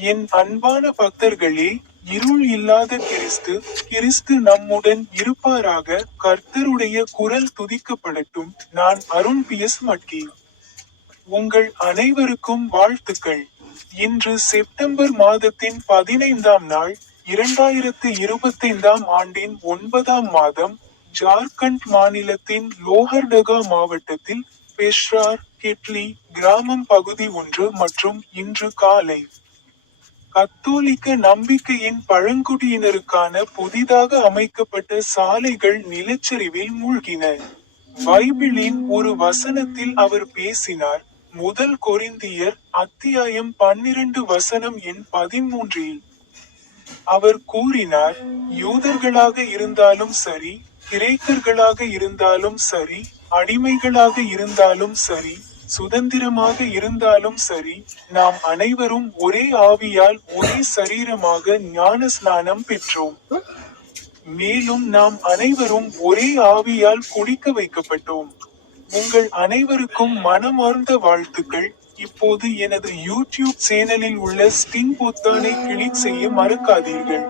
என் அன்பான பக்தர்களே இருள் இல்லாத கிறிஸ்து கிறிஸ்து நம்முடன் இருப்பாராக கர்த்தருடைய குரல் துதிக்கப்படட்டும். நான் அருண் பி. எஸ். மட்கி. உங்கள் அனைவருக்கும் வாழ்த்துக்கள். இன்று செப்டம்பர் மாதத்தின் பதினைந்தாம் நாள் இரண்டாயிரத்து இருபத்தைந்தாம் ஆண்டின் ஒன்பதாம் மாதம் ஜார்க்கண்ட் மாநிலத்தின் லோஹர்டகா மாவட்டத்தில் பெஷ்ரார் கெட்லி கிராமம் பகுதி ஒன்று மற்றும் இன்று காலை கத்தோலிக்க நம்பிக்கையின் பழங்குடியினருக்கான புதிதாக அமைக்கப்பட்ட சாலைகள் நிலச்சரிவில் மூழ்கின. பைபிளின் ஒரு வசனத்தில் அவர் பேசினார். முதல் கொரிந்தியர் அத்தியாயம் பன்னிரண்டு வசனம் எண் பதிமூன்றில் அவர் கூறினார் யூதர்களாக இருந்தாலும் சரி கிரேக்கர்களாக இருந்தாலும் சரி அடிமைகளாக இருந்தாலும் சரி சுதந்திரமாக இருந்தாலும் சரி நாம் அனைவரும் ஒரே ஆவியால் ஒரே சரீரமாக ஞான ஸ்நானம் பெற்றோம். மேலும் நாம் அனைவரும் ஒரே ஆவியால் குடிக்க வைக்கப்பட்டோம். உங்கள் அனைவருக்கும் மனமார்ந்த வாழ்த்துக்கள். இப்போது எனது யூடியூப் சேனலில் உள்ள ஸ்டிங் பொத்தானை கிளிக் செய்ய மறக்காதீர்கள்.